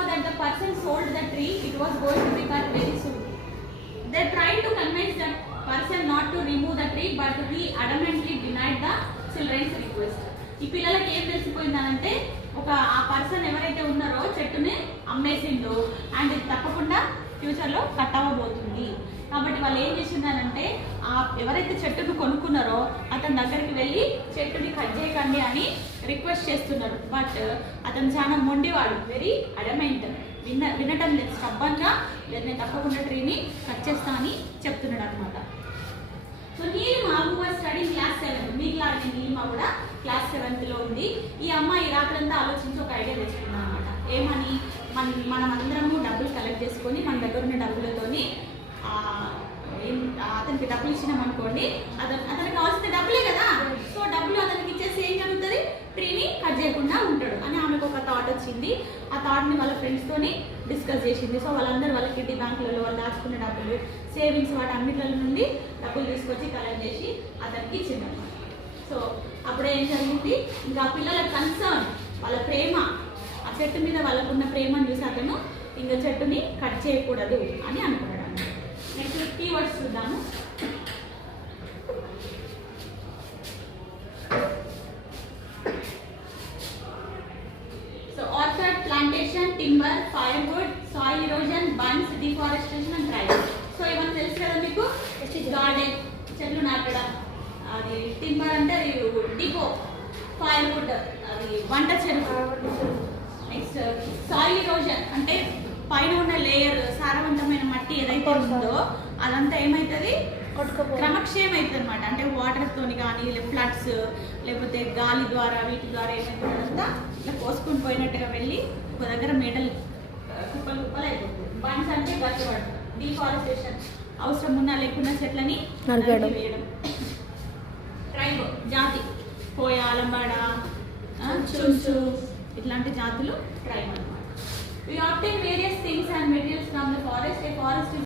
saw that the person sold the tree, it was going to be cut very soon. They tried to convince that person not to remove the tree, but he adamantly denied the children's request. ఈ పిల్లలకి ఏం తెలిసిపోయిందనంటే ఆ person ఎవరైతే ఉన్నారో చెట్టుని అమ్మేసిండు and ఇది తప్పకుండా ఫ్యూచర్లో కట్ అవ్వబోతుంది. కాబట్టి వాళ్ళు ఏం చేసిందనంటే ఎవరైతే చెట్టును కొనుక్కున్నారో అతని దగ్గరికి వెళ్ళి చెట్టుని కట్ చేయకండి అని రిక్వెస్ట్ చేస్తున్నారు. బట్ అతను చాలా మొండివాడు, వెరీ అడమెంట్, వినటం లేదు, స్టబ్బన్గా లేదు నేను తప్పకుండా ట్రీని కట్ చేస్తా అని చెప్తున్నాడు అనమాట. So Neelima who was studying class 7, me class Neelima కూడా క్లాస్ 7లో ఉంది. ఈ అమ్మాయి రాత్రంతా ఆలోచించి ఒక ఐడియా తెచ్చుకున్నాం అనమాట. ఏమని, మనం అందరము డబ్బులు కలెక్ట్ చేసుకొని మన దగ్గర ఉన్న డబ్బులతోని అతనికి డబ్బులు ఇచ్చినాం అనుకోండి, అతనికి కావాల్సిన డబ్బులే కదా, సో డబ్బులు అతనికి ఇచ్చేసి ఏం జరుగుతుంది, ట్రీని కట్ చేయకుండా ఉంటాడు అని ఆమెకు ఒక థాట్ వచ్చింది. ఆ థాట్ని వాళ్ళ ఫ్రెండ్స్తోని డిస్కస్ చేసింది. సో వాళ్ళందరూ వాళ్ళ కిడ్డీ బ్యాంకులలో వాళ్ళు దాచుకునే డబ్బులు, సేవింగ్స్, వాటి అన్నిట్ల నుండి డబ్బులు తీసుకొచ్చి కలెక్ట్ చేసి అతనికి ఇచ్చిందన్నమాట. సో అప్పుడు ఏం జరిగింది, ఇంకా పిల్లల కన్సర్న్, వాళ్ళ ప్రేమ, ఆ చెట్టు మీద వాళ్ళకున్న ప్రేమను చూసి అతను ఇంకా చెట్టుని కట్ చేయకూడదు అని అనుకున్నాడు. నెక్స్ట్ కీవర్డ్స్ చూద్దాము. So orchard, plantation, timber, firewood, soil erosion, burns, deforestation and tribal. So ఇవన్నీ తెలుసు కదా మీకు. గార్డెన్, చెట్లు నాటడం, అది టింబర్ అంటే అది డిపో, ఫైర్వుడ్ అది వంట చెరుకు. నెక్స్ట్ సాయిల్ ఎరోజన్ అంటే పైన ఉన్న లేయర్, సారవంతమైన మట్టి ఏదైతే ఉందో అదంతా ఏమవుతుంది, క్రమక్షయం అవుతుంది అనమాట. అంటే వాటర్తోని కానీ ఫ్లడ్స్ లేకపోతే గాలి ద్వారా వీటి ద్వారా ఏమైతుందంతా ఇట్లా కోసుకుని పోయినట్టుగా వెళ్ళి ఒక దగ్గర మేడలు కుప్పలు కుప్పలు అయిపోతుంది. బన్స్ అంటే గచ్చబడడం, డిఫారెస్టేషన్ అవసరం ఉన్నా లేకున్నా చెట్లని వేయడం. ట్రైబ్ జాతి, కోయ, లంబాడ, చుంచు ఇట్లాంటి జాతులు ట్రైబ్ అనమాట. We obtain various things and materials from the forest. A forest is